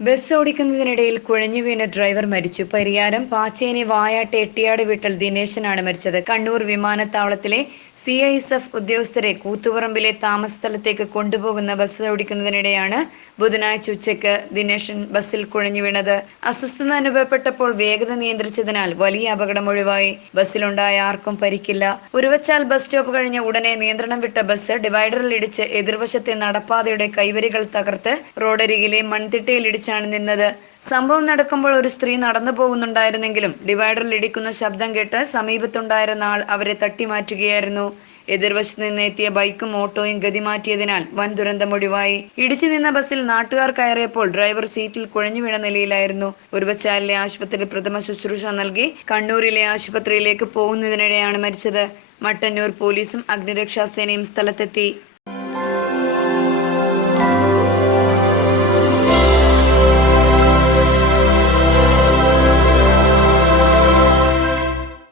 Bus ഓടിക്കുന്നതിനിടയിൽ കുഴഞ്ഞു വീണ driver മരിച്ചു. പരിയാരം പാച്ചേനി വായാട്ട് എട്ടിയാട് വിട്ടൽ ദിനേശനാണ് മരിച്ചത്. കണ്ണൂർ വിമാനത്താവളത്തിലെ സി ഐ എസ് എഫ് ഉദ്യോഗസ്ഥരെ കൂത്തുപറമ്പിലെ താമസ സ്ഥലത്തേക്ക് കൊണ്ടുപോകുന്ന ബസ് ഓടിക്കുന്നതിനിടെയാണ് ബുധനാഴ്ച ഉച്ചയ്ക്ക് ദിനേശൻ ബസ്സിൽ കുഴഞ്ഞു വീണത്. അസ്വസ്ഥത അനുഭവപ്പെട്ടപ്പോൾ വേഗത നിയന്ത്രിച്ചതിനാൽ വലിയ അപകടം ഒഴിവായി. ബസ്സിലുണ്ടായ ആർക്കും പരിക്കില്ല. ഉരുവച്ചാൽ ബസ് സ്റ്റോപ്പ് കഴിഞ്ഞ ഉടനെ നിയന്ത്രണം വിട്ട ബസ് ഡിവൈഡറിൽ ഇടിച്ച് എതിർവശത്തെ നടപ്പാതയുടെ കൈവരികൾ തകർത്ത് റോഡരികിലെ മൺതിട്ടയിൽ ഇടിച്ചാണ് നിന്നത്. സംഭവം നടക്കുമ്പോൾ ഒരു സ്ത്രീ നടന്നു പോകുന്നുണ്ടായിരുന്നെങ്കിലും ഡിവൈഡറിൽ ഇടിക്കുന്ന ശബ്ദം കേട്ട് സമീപത്തുണ്ടായിരുന്ന ആൾ അവരെ തട്ടിമാറ്റുകയായിരുന്നു. എതിർവശത്ത് നിന്ന് എത്തിയ ബൈക്കും ഓട്ടോയും ഗതി മാറ്റിയതിനാൽ വൻ ദുരന്തമൊഴിവായി ഇടിച്ചു നിന്ന ബസ്സിൽ നാട്ടുകാർ കയറിയപ്പോൾ ഡ്രൈവർ സീറ്റിൽ കുഴഞ്ഞു വീണ നിലയിലായിരുന്നു. ഉരുവച്ചാലിലെ ആശുപത്രിയിൽ പ്രഥമ ശുശ്രൂഷ നൽകി കണ്ണൂരിലെ ആശുപത്രിയിലേക്ക് പോകുന്നതിനിടെയാണ് മരിച്ചത്. മട്ടന്നൂർ പോലീസും അഗ്നിരക്ഷാസേനയും സ്ഥലത്തെത്തി.